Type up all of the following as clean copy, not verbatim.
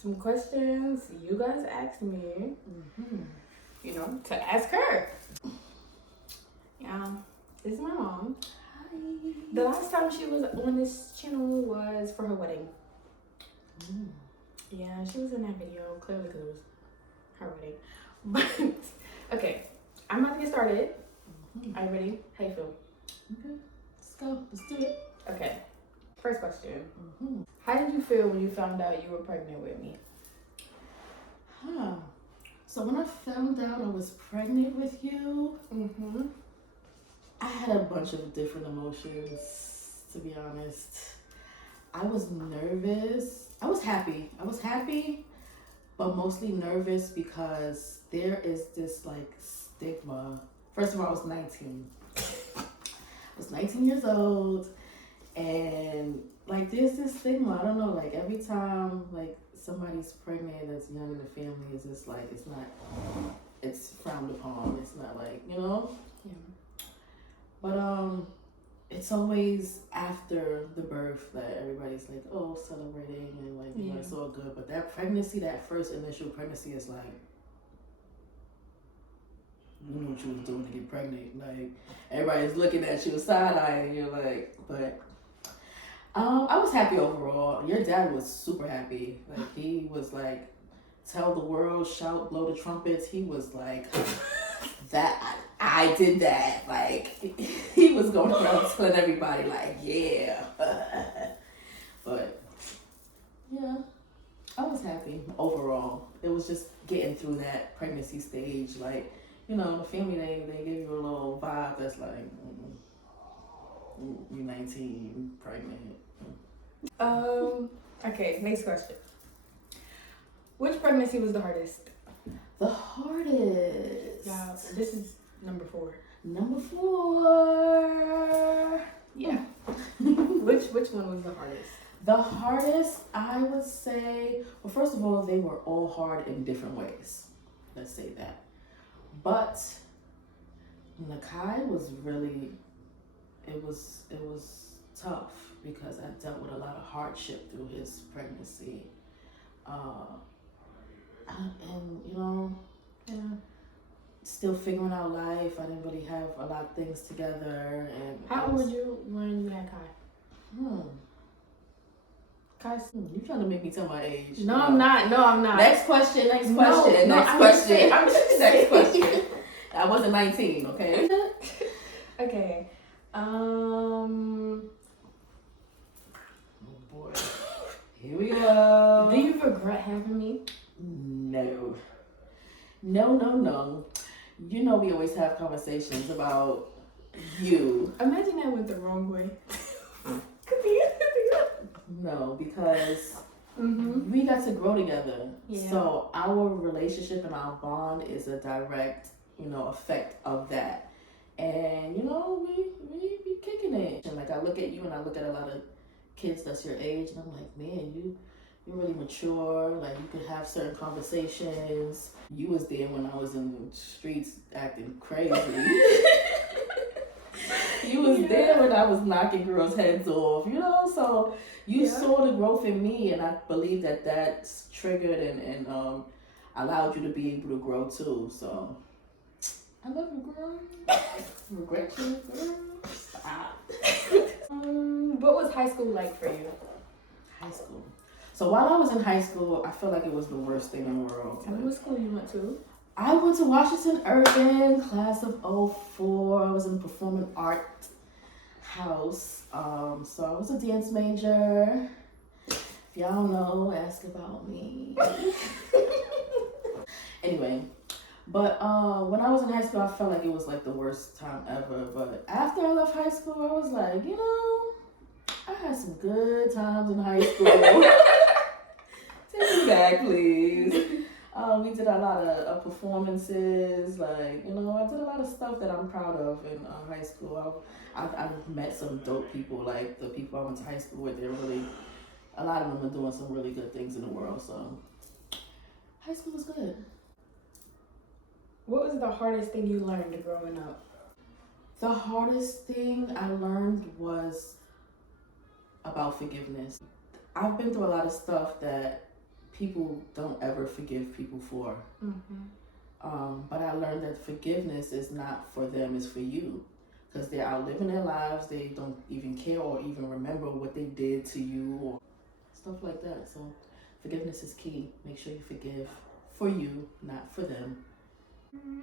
some questions you guys asked me, to ask her. Yeah, this is my mom. Hi. The last time she was on this channel was for her wedding. Yeah, she was in that video, clearly because it was her wedding. But, okay, I'm about to get started. Are you ready? How you feel? Okay, let's go. Let's do it. Okay, first question. How did you feel when you found out you were pregnant with me? So when I found out I was pregnant with you, I had a bunch of different emotions, to be honest. I was nervous. I was happy, but mostly nervous because there is this like stigma. First of all, I was 19. I was 19 years old, and like there's this stigma. I don't know, like every time like somebody's pregnant that's young in the family, it's just like it's frowned upon. It's not like, Yeah. But it's always after the birth that everybody's like, oh, celebrating and like, it's all good. But that pregnancy, that first initial pregnancy is like, you knew what you was doing to get pregnant. Like, everybody's looking at you side-eyeing, you're like, but I was happy overall. Your dad was super happy. Like, he was like, tell the world, shout, blow the trumpets. He was like, that I did that. Like, he was going around telling everybody, like, yeah. But, yeah, I was happy overall. It was just getting through that pregnancy stage. Like, the family, they give you a little vibe that's like, you're 19, pregnant. Okay, next question. Which pregnancy was the hardest? The hardest. Yeah, this is number 4. Number 4. Yeah. Which one was the hardest? The hardest, I would say, well, first of all, they were all hard in different ways. Let's say that. But Nakai was really, it was tough because I dealt with a lot of hardship through his pregnancy. Still figuring out life. I didn't really have a lot of things together. And how old were you when you had Kai? Kai's... You trying to make me tell my age? No, I'm not. Next question. Next question. I'm just next question. I wasn't 19. Okay. Okay. Oh boy. Here we go. Do you regret having me? No. We always have conversations about you. Imagine that went the wrong way. No, because we got to grow together. Yeah. So our relationship and our bond is a direct, effect of that. And, we be kicking it. And like I look at you and I look at a lot of kids that's your age and I'm like, man, you're really mature. Like you could have certain conversations. You was there when I was in the streets acting crazy. You was there when I was knocking girls' heads off, so you saw the growth in me, and I believe that that's triggered and allowed you to be able to grow too. So I love you, girl. Regret you, girl. Stop. What was high school like for you? High school. So while I was in high school, I felt like it was the worst thing in the world. What school you went to? I went to Washington Irving, class of 04. I was in performing art house. So I was a dance major. If y'all know, ask about me. Anyway, but when I was in high school, I felt like it was like the worst time ever. But after I left high school, I was like, I had some good times in high school. Take me back, please. We did a lot of performances, like, I did a lot of stuff that I'm proud of in high school. I've met some dope people, like the people I went to high school with. A lot of them are doing some really good things in the world, so high school was good. What was the hardest thing you learned growing up? The hardest thing I learned was about forgiveness. I've been through a lot of stuff that people don't ever forgive people for. But I learned that forgiveness is not for them, it's for you. Because they're out living their lives, they don't even care or even remember what they did to you or stuff like that. So forgiveness is key. Make sure you forgive for you, not for them.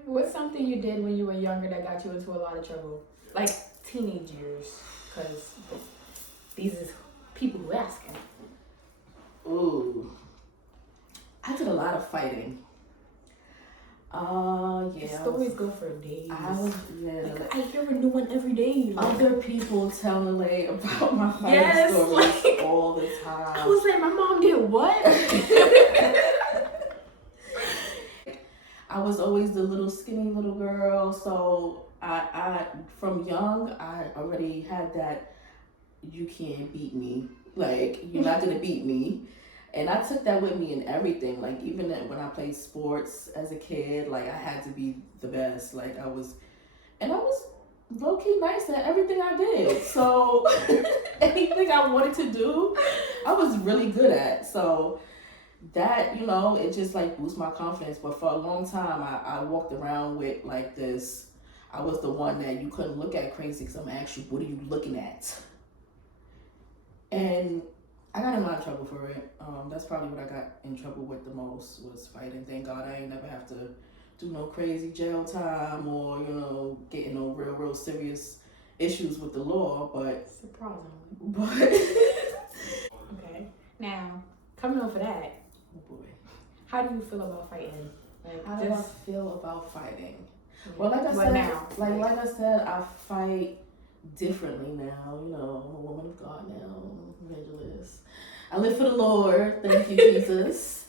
What's something you did when you were younger that got you into a lot of trouble? Like teenage years, because these is people who asking. Ooh. I did a lot of fighting. Yeah. Stories go for days. Like, I hear a new one every day. Other people tell Nilayeavaa about my fighting stories all the time. I was like, my mom did what? I was always the little skinny little girl, so I from young I already had that you can't beat me. Like, you're not gonna beat me. And I took that with me in everything. Like, even when I played sports as a kid, like, I had to be the best. Like, I was low-key nice at everything I did. So anything I wanted to do, I was really good at. So that, it just like boosts my confidence. But for a long time, I walked around with like this. I was the one that you couldn't look at crazy because I'm gonna ask you, what are you looking at? And I got in a lot of trouble for it. That's probably what I got in trouble with the most, was fighting. Thank God I ain't never have to do no crazy jail time or, get in no real serious issues with the law, but... Surprisingly. Okay. Now, coming off of that, Oh boy. how do you feel about fighting? Like, how do I feel about fighting? Yeah. Well, like I now? said, I fight differently now. I'm a woman of God now, evangelist. I live for the Lord. Thank you, Jesus.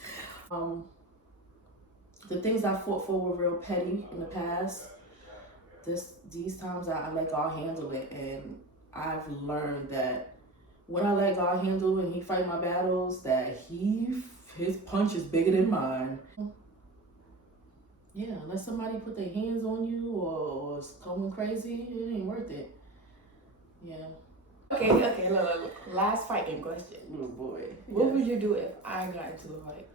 The things I fought for were real petty in the past. These times I let God handle it, and I've learned that when I let God handle and He fight my battles, that His punch is bigger than mine. Yeah, unless somebody put their hands on you or is going crazy, it ain't worth it. Yeah. Okay, look. Last fighting question. Oh boy. What would you do if I got into a fight?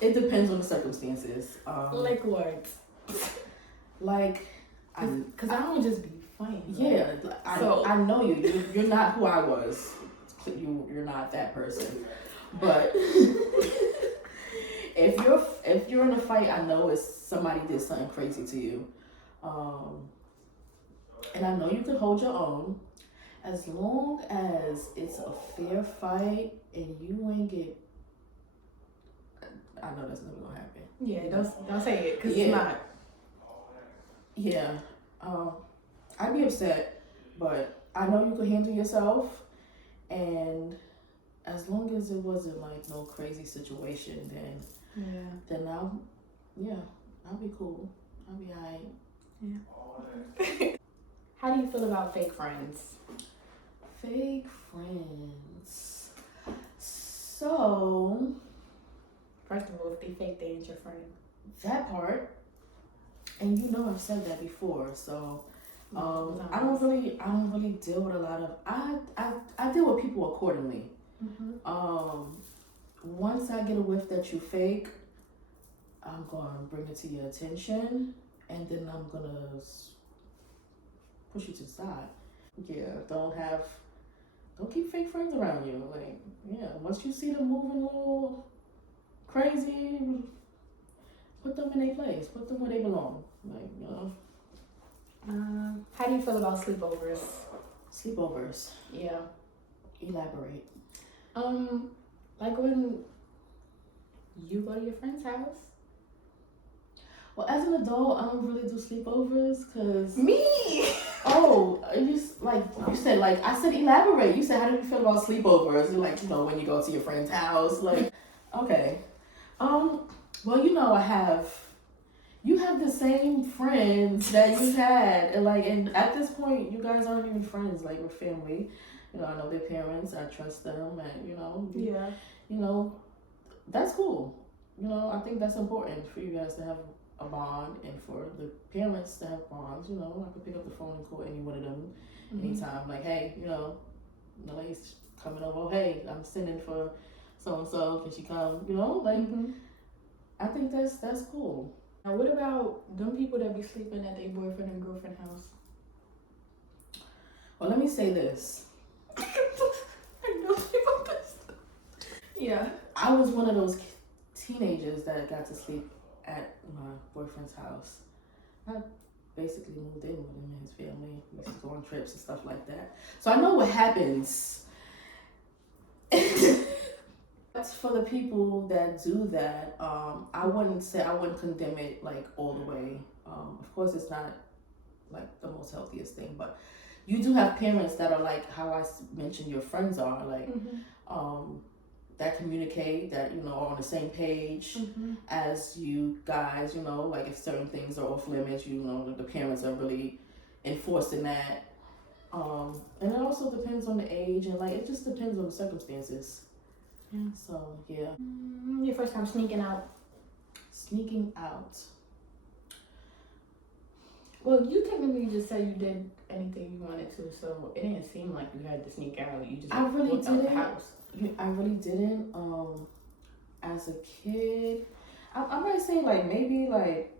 It depends on the circumstances. Like what? Like, because I don't just be fighting. Yeah, I know you. You're not who I was. You're not that person. But if you're in a fight, I know it's somebody did something crazy to you. And I know you can hold your own as long as it's a fair fight and you ain't get. I know that's never gonna happen. Yeah, don't say it, because it's not. Yeah, I'd be upset, but I know you can handle yourself, and as long as it wasn't like no crazy situation, then I'll be cool. I'll be alright. Yeah. How do you feel about fake friends? Fake friends. So, first of all, if they fake, they ain't your friend. That part. And I've said that before. So, I don't really deal with a lot of. I deal with people accordingly. Once I get a whiff that you fake, I'm gonna bring it to your attention, and then I'm gonna push you to the side. Yeah, don't keep fake friends around you. Like, once you see them moving a little crazy, put them in their place. Put them where they belong. Like, how do you feel about sleepovers? Sleepovers. Yeah. Elaborate. Like when you go to your friend's house. Well, as an adult, I don't really do sleepovers because... Me! Oh, you said, I said elaborate. You said, how do you feel about sleepovers? Like, when you go to your friend's house. Like, okay. Well, you have the same friends that you had. And at this point, you guys aren't even friends. Like, we're family. I know their parents. I trust them. And, that's cool. I think that's important for you guys to have a bond, and for the parents to have bonds. I could pick up the phone and call any one of them anytime. Like, hey, Nilay's coming over. Oh, hey, I'm sending for so and so, can she come? You know, like I think that's cool. Now, what about them people that be sleeping at their boyfriend and girlfriend house? Well, let me say this. I know people this. Yeah. I was one of those teenagers that got to sleep at my boyfriend's house. I basically moved in with him and his family. We used to go on trips and stuff like that. So I know what happens. That's for the people that do that. I wouldn't condemn it like all the way. Of course, it's not like the most healthiest thing, but you do have parents that are like how I mentioned your friends are, like that communicate, that are on the same page as you guys. Like if certain things are off limits, the parents are really enforcing that. And it also depends on the age, and like it just depends on the circumstances. Yeah. So yeah. Your first time sneaking out. Sneaking out. Well, you technically just said you did anything you wanted to, so it didn't seem like you had to sneak out. You just walked out the house. I really didn't. As a kid, I might say like maybe like,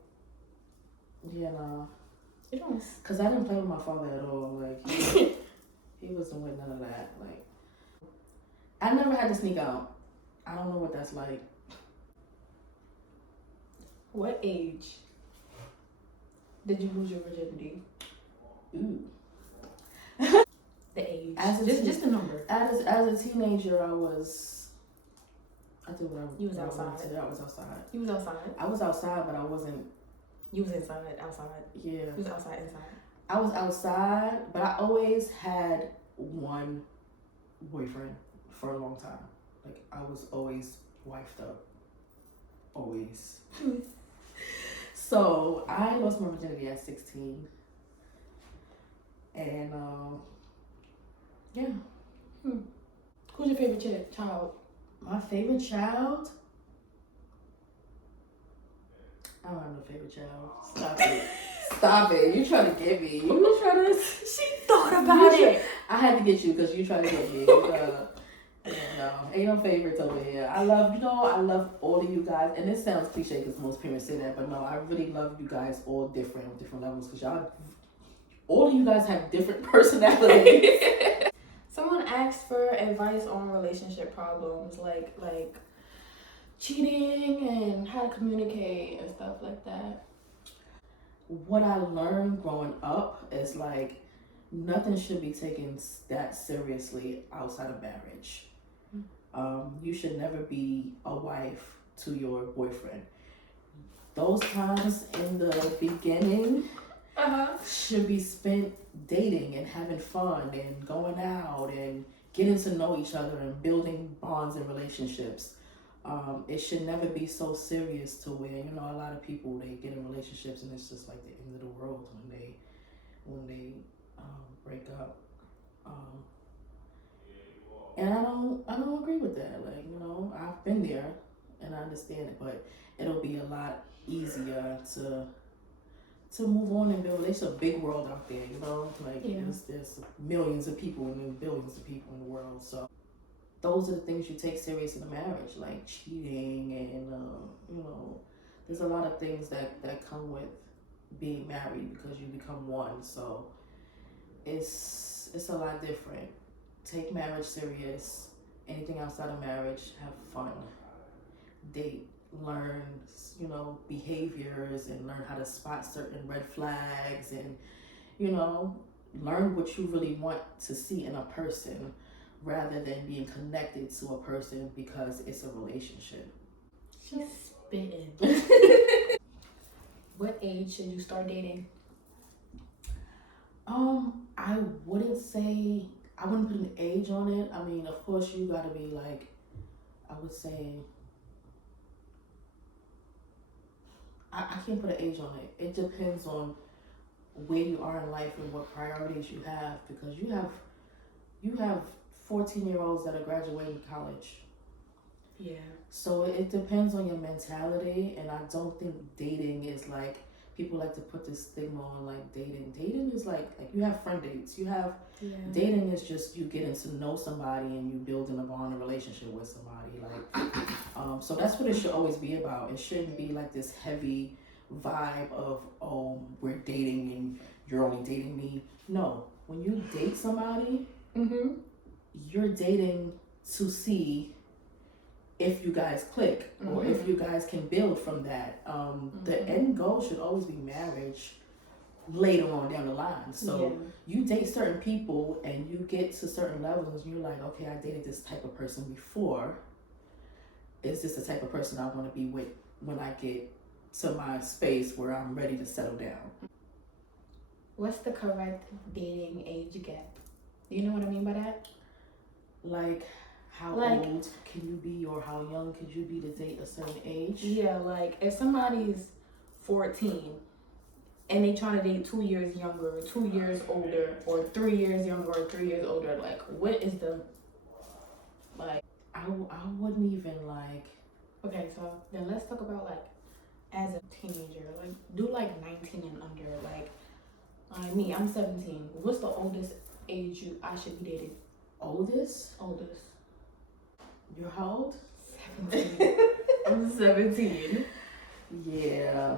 no. It was. Cause I didn't play with my father at all. Like he wasn't with none of that. Like I never had to sneak out. I don't know what that's like. What age did you lose your virginity? Ooh. The age. Just the number. As a teenager, I did whatever. You was outside. I was outside. You was outside. I was outside, but I wasn't. You was inside, outside. Yeah. You was outside, inside. I was outside, but I always had one boyfriend for a long time. Like I was always wifed up. Always. So I lost my virginity at 16. And yeah. Who's your favorite child? My favorite child? I don't have no favorite child. Stop it. Stop it. You trying to get me. You trying to... She thought about it. I had to get you because you trying to get me. No, ain't no favorites over here. I love all of you guys. And this sounds cliche because most parents say that, but no, I really love you guys all different levels because all of you guys have different personalities. Someone asked for advice on relationship problems, like cheating and how to communicate and stuff like that. What I learned growing up is like nothing should be taken that seriously outside of marriage. You should never be a wife to your boyfriend. Those times in the beginning should be spent dating and having fun and going out and getting to know each other and building bonds and relationships. It should never be so serious to where a lot of people, they get in relationships and it's just like the end of the world when they break up. And I don't agree with that. Like I've been there and I understand it, but it'll be a lot easier to move on and build. It's a big world out there, there's millions of people and then billions of people in the world. So those are the things you take serious in a marriage, like cheating and there's a lot of things that come with being married because you become one. So it's a lot different. Take marriage serious. Anything outside of marriage, have fun. Date, learn, behaviors and learn how to spot certain red flags and, learn what you really want to see in a person rather than being connected to a person because it's a relationship. She's spitting. What age should you start dating? I wouldn't put an age on it. I mean, of course you gotta be like, I would say, I can't put an age on it. It depends on where you are in life and what priorities you have, because you have 14-year-olds that are graduating college. Yeah. So it depends on your mentality, and I don't think dating is like, people like to put this stigma on like dating. Dating is like you have friend dates. Dating is just you getting to know somebody and you building a bond, a relationship with somebody. Like So that's what it should always be about. It shouldn't be like this heavy vibe of, oh, we're dating and you're only dating me. No, when you date somebody, you're dating to see if you guys click or if you guys can build from that. The end goal should always be marriage later on down the line. So you date certain people and you get to certain levels and you're like, okay, I dated this type of person before. Is this the type of person I want to be with when I get to my space where I'm ready to settle down? What's the correct dating age gap? Do you know what I mean by that? Like, how old can you be or how young could you be to date a certain age? Yeah, like if somebody's 14 and they trying to date 2 years younger, 2 years older, or 3 years younger or 3 years older, like what is the, like, I wouldn't even like. Okay, so then let's talk about like as a teenager, like do like 19 and under, like me, I'm 17. What's the oldest age I should be dating? Oldest? You're how old? 17. I'm 17. Yeah.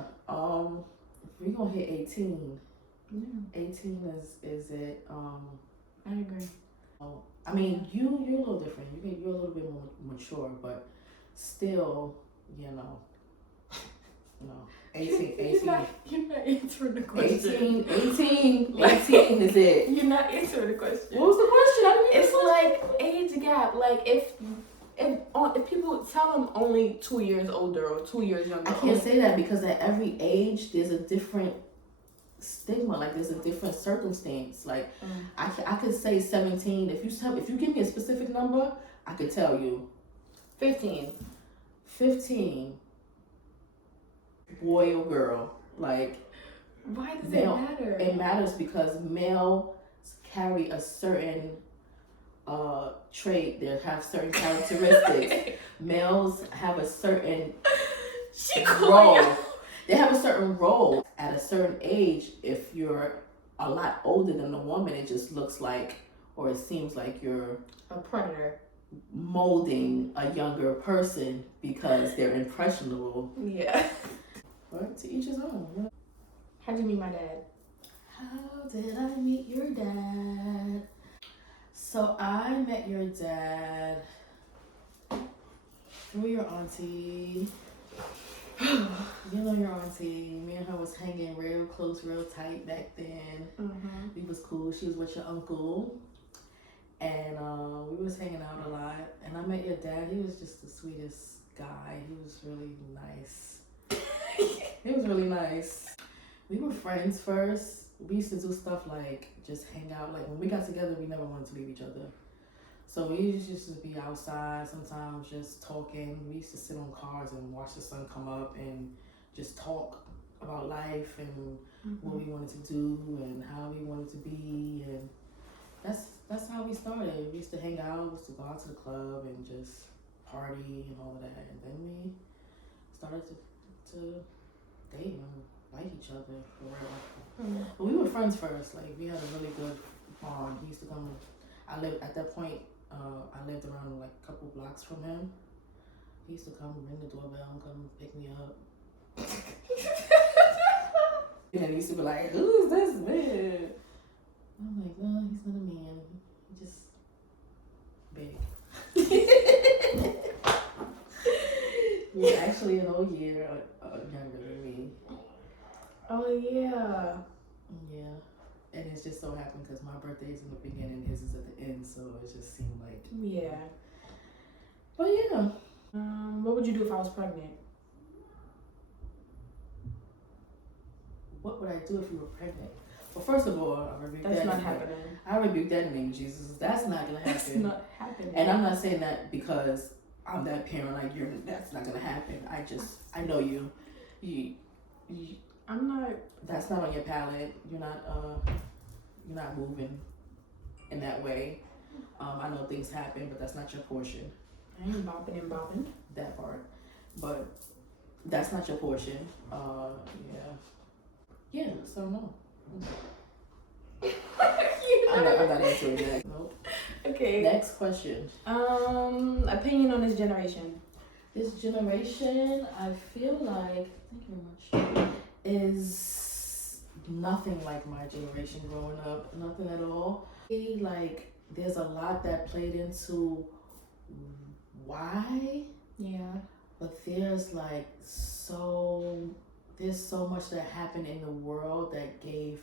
We gonna hit 18. Yeah. 18 is it. I agree. I mean, you're a little different. You're a little bit more mature, but still, you know, 18. You're not answering the question. 18 is it. You're not answering the question. What was the question? I didn't It's like age gap. Like if people tell them only 2 years older or 2 years younger. I can't say that because at every age there's a different stigma. Like there's a different circumstance. Like I could say 17. If you give me a specific number, I could tell you. 15. Boy or girl. Like, why does it matter? It matters because males carry a certain trait. They have certain characteristics. Males have a certain role. They have a certain role at a certain age. If you're a lot older than the woman, it just looks like, or it seems like you're a predator molding a younger person because they're impressionable. Yeah. But to each his own. How'd you meet my dad? How did I meet your dad? So I met your dad through your auntie. You know your auntie. Me and her was hanging real close, real tight back then. We was cool. She was with your uncle. And we was hanging out a lot. And I met your dad. He was just the sweetest guy. He was really nice. It was really nice. We were friends first. We used to do stuff like just hang out. Like when we got together, we never wanted to leave each other. So we used to be outside sometimes just talking. We used to sit on cars and watch the sun come up and just talk about life and what we wanted to do and how we wanted to be. And that's how we started. We used to hang out, we used to go out to the club and just party and all of that. And then we started to date and like each other for real. But we were friends first. Like we had a really good bond. He used to come. I lived at that point. I lived around like a couple blocks from him. He used to come ring the doorbell and come pick me up. And he used to be like, "Who is this man?" I'm like, "No, he's not a man. He's just big." He's actually a whole year younger than me. Oh yeah. Yeah. And it's just so happened because my birthday is in the beginning, his is at the end, so it just seemed like. Yeah. But yeah. What would you do if I was pregnant? What would I do if you were pregnant? Well, first of all, I rebuke that. That's not happening. I rebuke that in the name of Jesus. That's not gonna happen. That's not happening. And I'm not saying that because I'm that parent. Like that's not gonna happen. I know you. I'm not. That's not on your palate. You're not moving in that way. I know things happen, but that's not your portion. I ain't bopping and bopping. That part, but that's not your portion. Yeah. So no. I'm not answering that. Nope. Okay. Next question. Opinion on this generation. This generation, I feel like, thank you very much, is nothing like my generation growing up. Nothing at all. Like, there's a lot that played into why. Yeah. But there's so much that happened in the world that gave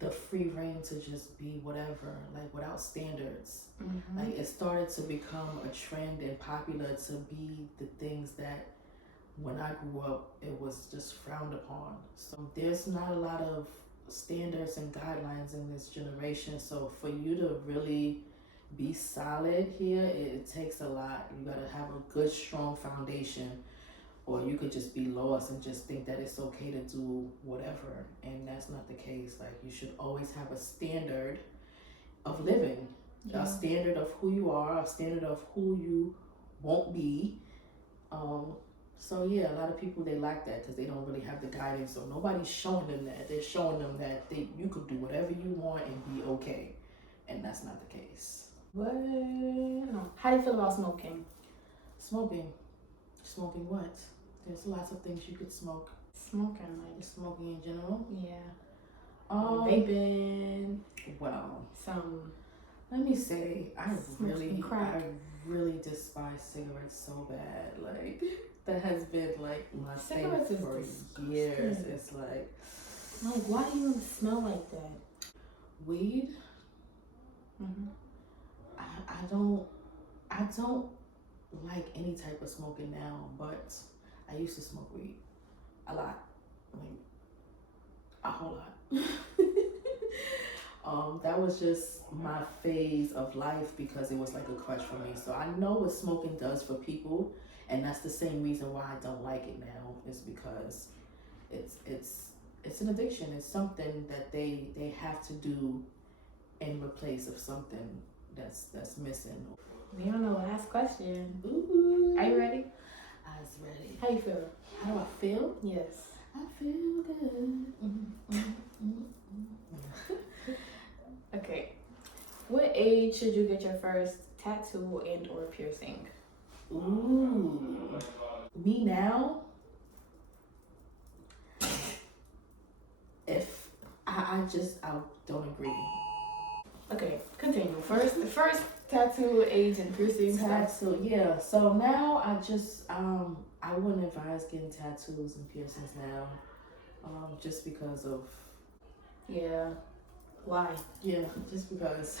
the free reign to just be whatever, like without standards. Mm-hmm. Like it started to become a trend and popular to be the things that when I grew up it was just frowned upon. So there's not a lot of standards and guidelines in this generation. So for you to really be solid here, it takes a lot. You gotta have a good strong foundation, or you could just be lost and just think that it's okay to do whatever, and that's not the case. Like you should always have a standard of living, a standard of who you are, a standard of who you won't be. So yeah, a lot of people, they lack that because they don't really have the guidance. So nobody's showing them that. They're showing them that you could do whatever you want and be okay, and that's not the case. What? No. How do you feel about smoking? Smoking what? There's lots of things you could smoke. Smoking in general? Yeah. Vaping. Well, let me say, I really despise cigarettes so bad. Like that has been like my thing for years. It's like why do you even smell like that? Weed. Mm-hmm. I don't like any type of smoking now, but I used to smoke weed a lot, like a whole lot. That was just my phase of life because it was like a crutch for me. So I know what smoking does for people, and that's the same reason why I don't like it now. Is because it's an addiction. It's something that they have to do in replace of something that's missing. We don't know. Last question. Ooh. Are you ready? I was ready. How you feel? How do I feel? Yes. I feel good. Okay. What age should you get your first tattoo and or piercing? Ooh. Me now? If I don't agree. Okay, continue. First tattoo, age, and piercing. Tattoo, yeah. So now I wouldn't advise getting tattoos and piercings now, just because of. Yeah. Why? Yeah, just because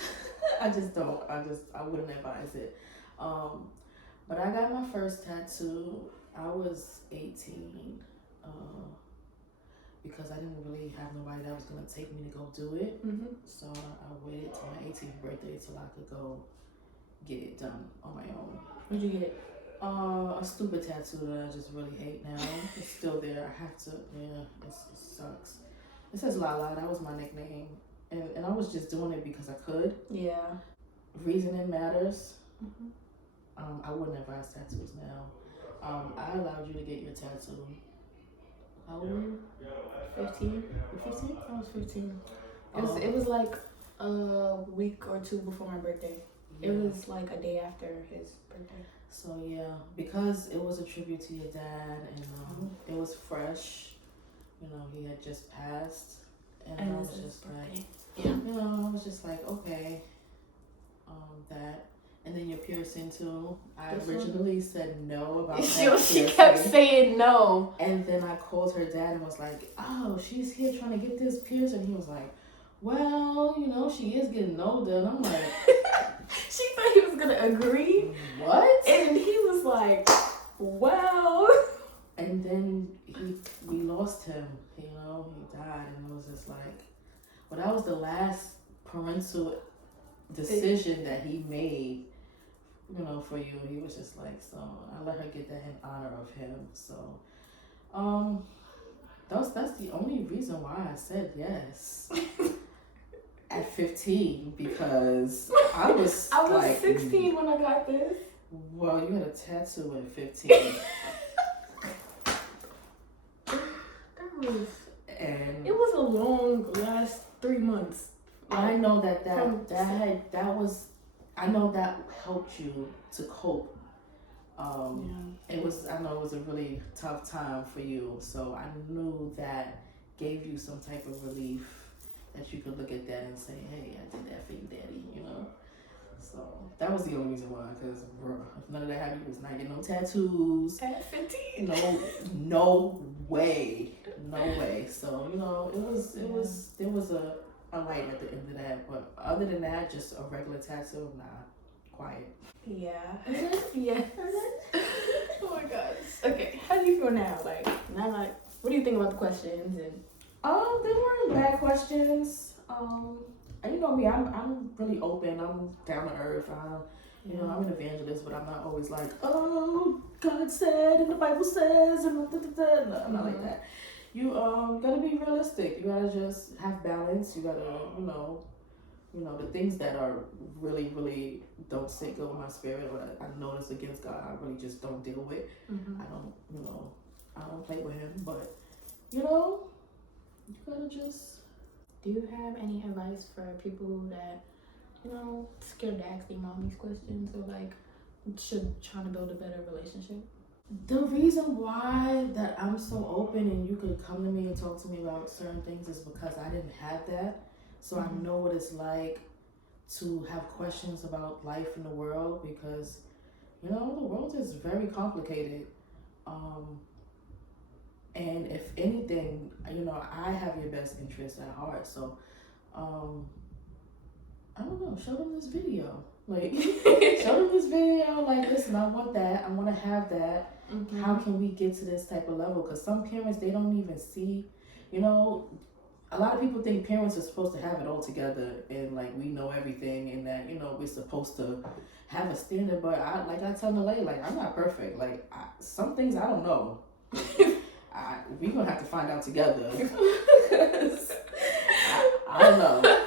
I wouldn't advise it. But I got my first tattoo. I was 18. Because I didn't really have nobody that was gonna take me to go do it. Mm-hmm. So I waited till my 18th birthday till I could go get it done on my own. What'd you get? A stupid tattoo that I just really hate now. It's still there. I have to, it sucks. It says Lala, that was my nickname. And I was just doing it because I could. Yeah. Reasoning matters. Mm-hmm. I wouldn't advise tattoos now. I allowed you to get your tattoo. How old were you? 15. You're 15? I was 15. It was like a week or two before my birthday. Yeah. It was like a day after his birthday. So yeah, because it was a tribute to your dad, and it was fresh. He had just passed, and I was just like, I was just like, okay, that. And then your piercing too. I originally said no about that. She kept saying no. And then I called her dad and was like, oh, she's here trying to get this piercing. And he was like, well, she is getting older. And I'm like, she thought he was gonna agree. What? And he was like, well. And then we lost him. He died, and it was just like, well, that was the last parental decision that he made. For you. He was just like, so I let her get that in honor of him. So, that's the only reason why I said yes at 15, because I was like 16 when I got this. Well, you had a tattoo at 15. It was a long last 3 months. I know that helped you to cope. I know it was a really tough time for you, so I knew that gave you some type of relief that you could look at that and say, hey, I did that for you, daddy, you know. So that was the only reason why, because if none of that happened, you was not getting no tattoos. At 15? No way. So, you know, there was a light at the end of that, but other than that, just a regular tattoo, nah, quiet. Yeah. Yes. Oh my gosh. Okay, how do you feel now? Like, what do you think about the questions? And they weren't bad questions. And you know me, I'm really open. I'm down to earth. You know, I'm an evangelist, but I'm not always like, oh, God said and the Bible says and no, I'm not like that. You gotta be realistic. You gotta just have balance. You gotta, you know, the things that are really, really don't sit good with my spirit, or I notice against God, I really just don't deal with. I don't play with him, but you know, you gotta just. Do you have any advice for people that, you know, scared to ask their mom these questions, or like trying to build a better relationship? The reason why that I'm so open and you could come to me and talk to me about certain things is because I didn't have that. So I know what it's like to have questions about life in the world, because, you know, the world is very complicated. And if anything, you know, I have your best interest at heart. So, I don't know, show them this video. Like, listen, I want that. I want to have that. How can we get to this type of level? Because some parents, they don't even see, you know, a lot of people think parents are supposed to have it all together and like we know everything and that, you know, we're supposed to have a standard. But I tell Nilayeavaa, like, I'm not perfect. Like, some things I don't know. We gonna have to find out together. I don't know.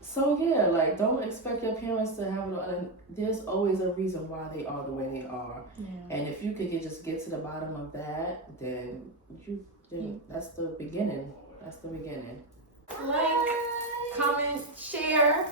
So yeah, like, don't expect your parents to have it all. And there's always a reason why they are the way they are. Yeah. And if you could just get to the bottom of that, then that's the beginning. Like, comment, share,